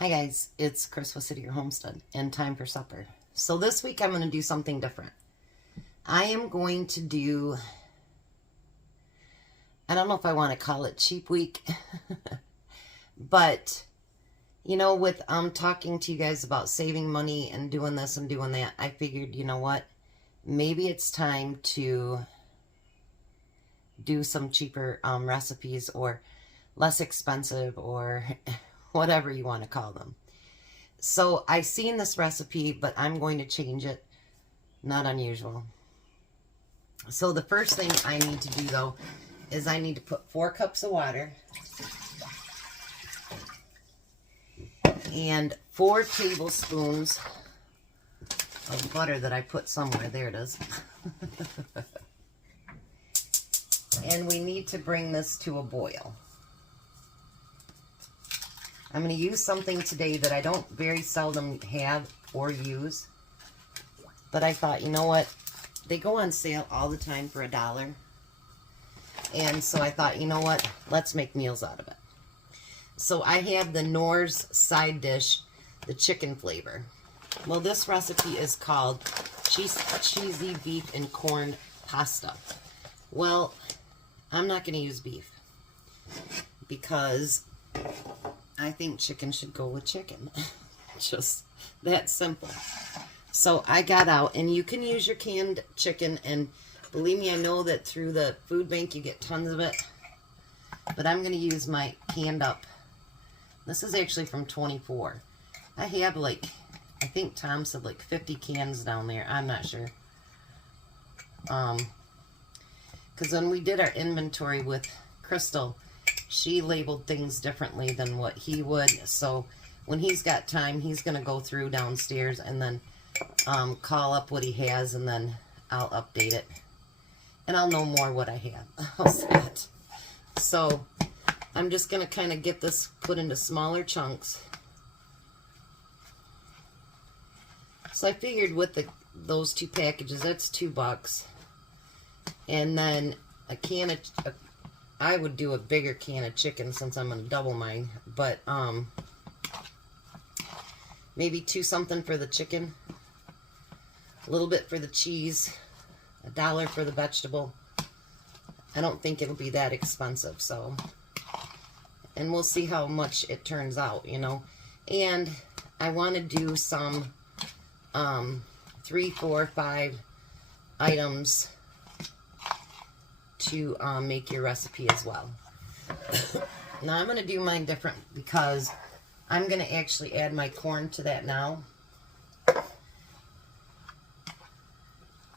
Hi guys, it's Chris with City Your Homestead and time for supper. So this week I'm going to do something different. I am going to do, I don't know if I want to call it cheap week, but you know, with talking to you guys about saving money and doing this and doing that, I figured, you know what, maybe it's time to do some cheaper recipes or less expensive or whatever you want to call them. So I seen this recipe, but I'm going to change it. Not unusual. So the first thing I need to do though is I need to put 4 cups of water and 4 tablespoons of butter that I put somewhere. There it is. And we need to bring this to a boil. I'm going to use something today that I don't very seldom have or use. But I thought, you know what? They go on sale all the time for $1. And so I thought, you know what? Let's make meals out of it. So I have the Knorr's side dish, the chicken flavor. Well, this recipe is called cheesy beef and corn pasta. Well, I'm not going to use beef because I think chicken should go with chicken. Just that simple. So I got out, and you can use your canned chicken, and believe me, I know that through the food bank you get tons of it, but I'm going to use my canned up. This is actually from 24. I have like, I think Tom said like 50 cans down there. I'm not sure. Because when we did our inventory with Crystal, she labeled things differently than what he would. So when he's got time, he's going to go through downstairs and then call up what he has, and then I'll update it. And I'll know more what I have. How's that? So I'm just going to kind of get this put into smaller chunks. So I figured with those 2 packages, that's $2. And then a can of... I would do a bigger can of chicken since I'm going to double mine, but maybe 2 something for the chicken, a little bit for the cheese, $1 for the vegetable. I don't think it'll be that expensive, so, and we'll see how much it turns out, you know. And I want to do some 3, 4, 5 items to make your recipe as well. Now I'm going to do mine different because I'm going to actually add my corn to that now.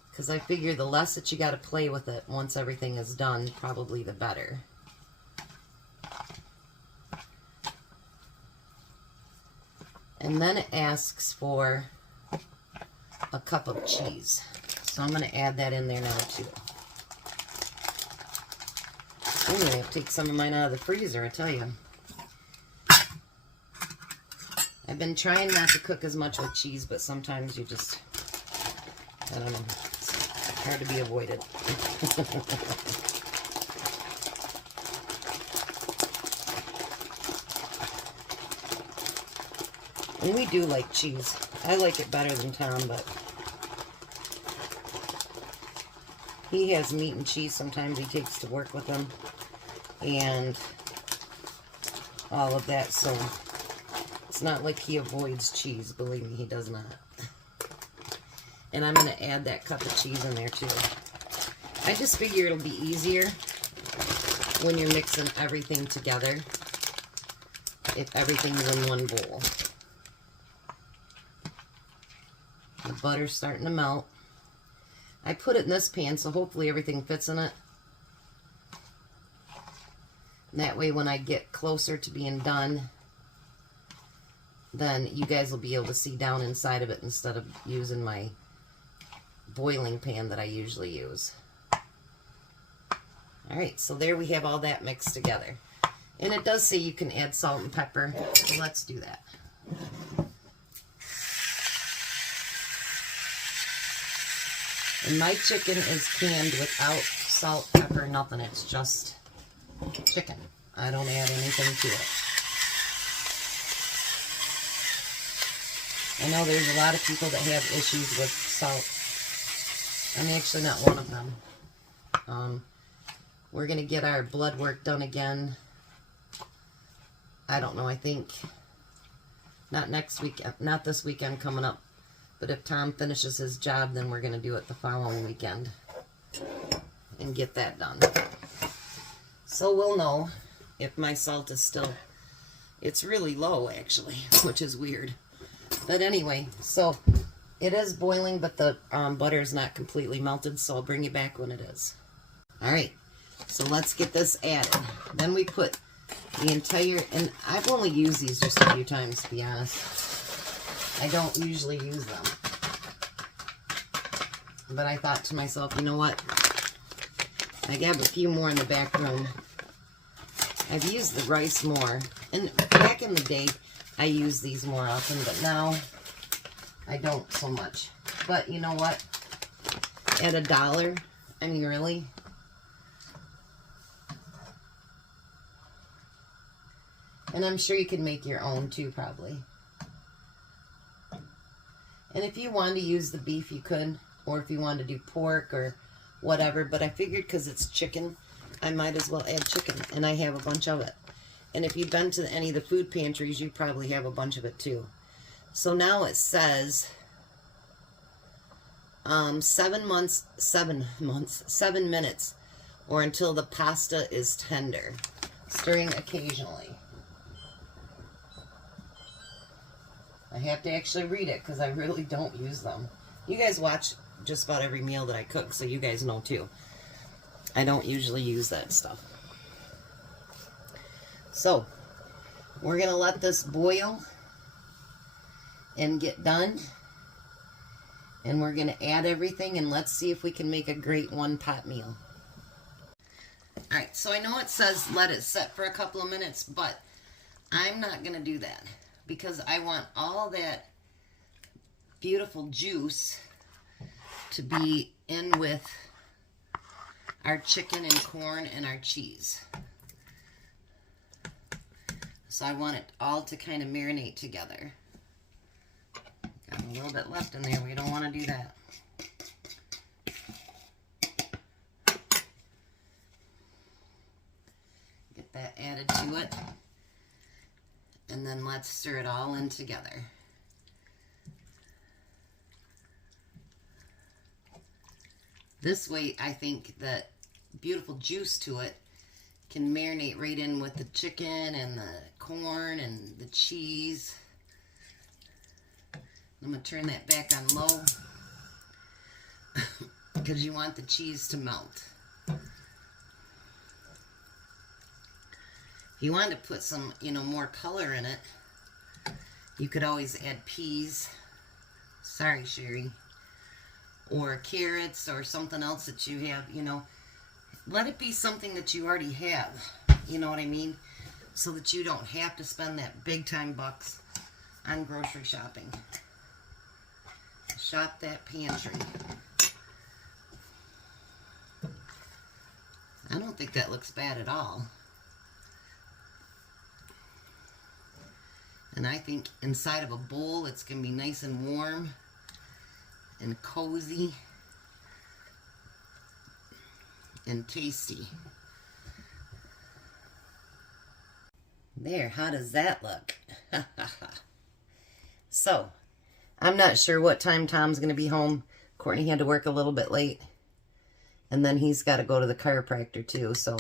Because I figure the less that you got to play with it once everything is done, probably the better. And then it asks for a cup of cheese. So I'm going to add that in there now too. I'm going to have to take some of mine out of the freezer, I tell you. I've been trying not to cook as much with cheese, but sometimes you just, I don't know, it's hard to be avoided. And we do like cheese. I like it better than Tom, but he has meat and cheese sometimes he takes to work with him, and all of that, so it's not like he avoids cheese. Believe me, he does not. And I'm going to add that cup of cheese in there too. I just figure it'll be easier when you're mixing everything together if everything's in one bowl. The butter's starting to melt. I put it in this pan, so hopefully everything fits in it. And that way when I get closer to being done, then you guys will be able to see down inside of it instead of using my boiling pan that I usually use. Alright, so there we have all that mixed together. And it does say you can add salt and pepper, so let's do that. And my chicken is canned without salt, pepper, nothing. It's just chicken. I don't add anything to it. I know there's a lot of people that have issues with salt. I'm actually not one of them. We're going to get our blood work done again. I don't know, I think not next week, not this weekend coming up. But if Tom finishes his job, then we're going to do it the following weekend and get that done. So we'll know if my salt is still, it's really low actually, which is weird. But anyway, so it is boiling, but the butter is not completely melted, so I'll bring you back when it is. All right, so let's get this added. Then we put the entire, and I've only used these just a few times, to be honest. I don't usually use them. But I thought to myself, you know what? I have a few more in the back room. I've used the rice more. And back in the day, I used these more often, but now I don't so much. But you know what? At $1, I mean, really? And I'm sure you can make your own too, probably. And if you wanted to use the beef, you could. Or if you wanted to do pork or whatever. But I figured because it's chicken, I might as well add chicken. And I have a bunch of it. And if you've been to any of the food pantries, you probably have a bunch of it too. So now it says 7 minutes, or until the pasta is tender, stirring occasionally. I have to actually read it because I really don't use them. You guys watch just about every meal that I cook, so you guys know too. I don't usually use that stuff. So, we're going to let this boil and get done. And we're going to add everything, and let's see if we can make a great one-pot meal. Alright, so I know it says let it set for a couple of minutes, but I'm not going to do that because I want all that beautiful juice to be in with our chicken and corn and our cheese. So I want it all to kind of marinate together. Got a little bit left in there. We don't want to do that. Get that added to it. And then let's stir it all in together. This way, I think that beautiful juice to it can marinate right in with the chicken and the corn and the cheese. I'm going to turn that back on low because you want the cheese to melt. If you want to put some, more color in it, you could always add peas. Sorry, Sherry. Or carrots or something else that you have, Let it be something that you already have. You know what I mean? So that you don't have to spend that big time bucks on grocery shopping. Shop that pantry. I don't think that looks bad at all. And I think inside of a bowl it's going to be nice and warm and cozy and tasty. There, how does that look? So, I'm not sure what time Tom's going to be home. Courtney had to work a little bit late. And then he's got to go to the chiropractor too, so.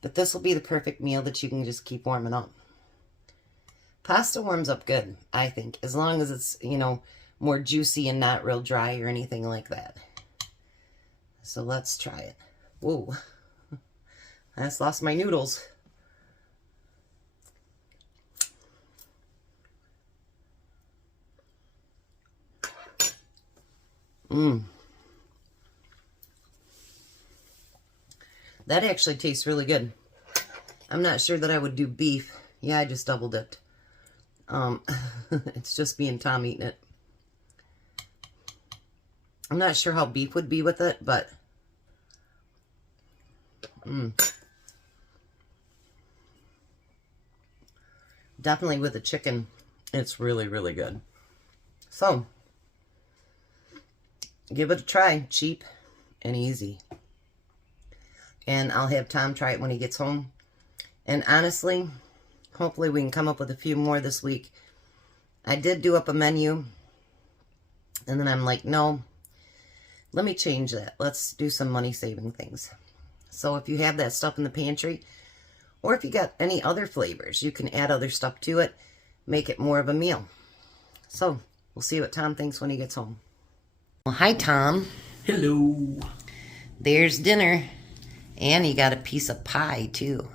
But this will be the perfect meal that you can just keep warming up. Pasta warms up good, I think, as long as it's, more juicy and not real dry or anything like that. So let's try it. Whoa, I just lost my noodles. That actually tastes really good. I'm not sure that I would do beef. Yeah, I just double dipped. It's just me and Tom eating it. I'm not sure how beef would be with it, but definitely with the chicken, it's really, really good. So, give it a try. Cheap and easy. And I'll have Tom try it when he gets home. And honestly, hopefully we can come up with a few more this week. I did do up a menu. And then I'm like, no, let me change that. Let's do some money-saving things. So if you have that stuff in the pantry, or if you got any other flavors, you can add other stuff to it. Make it more of a meal. So, we'll see what Tom thinks when he gets home. Well, hi, Tom. Hello. There's dinner. And you got a piece of pie, too.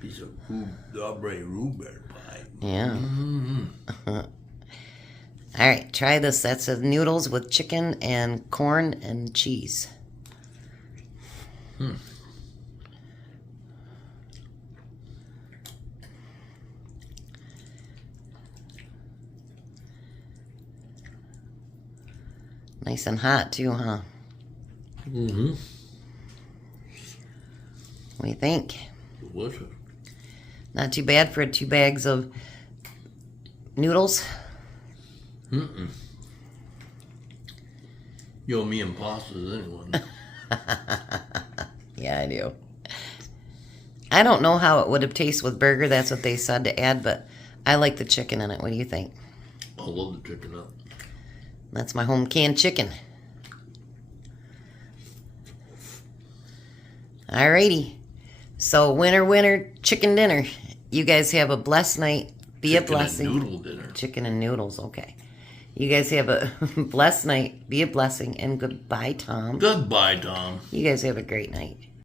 Piece of rhubarb pie. Yeah. Mm-hmm. All right, try this. That's a noodles with chicken and corn and cheese. Nice and hot, too, huh? Mm-hmm. What do you think? Delicious. Not too bad for 2 bags of noodles. Mm-mm. You owe me and pastas anyway. Yeah, I do. I don't know how it would have tasted with burger. That's what they said to add, but I like the chicken in it. What do you think? I love the chicken up. That's my home canned chicken. Alrighty. So, winner, chicken dinner. You guys have a blessed night. Be a blessing. Chicken and noodle dinner. Chicken and noodles, okay. You guys have a blessed night. Be a blessing. And goodbye, Tom. Goodbye, Tom. You guys have a great night.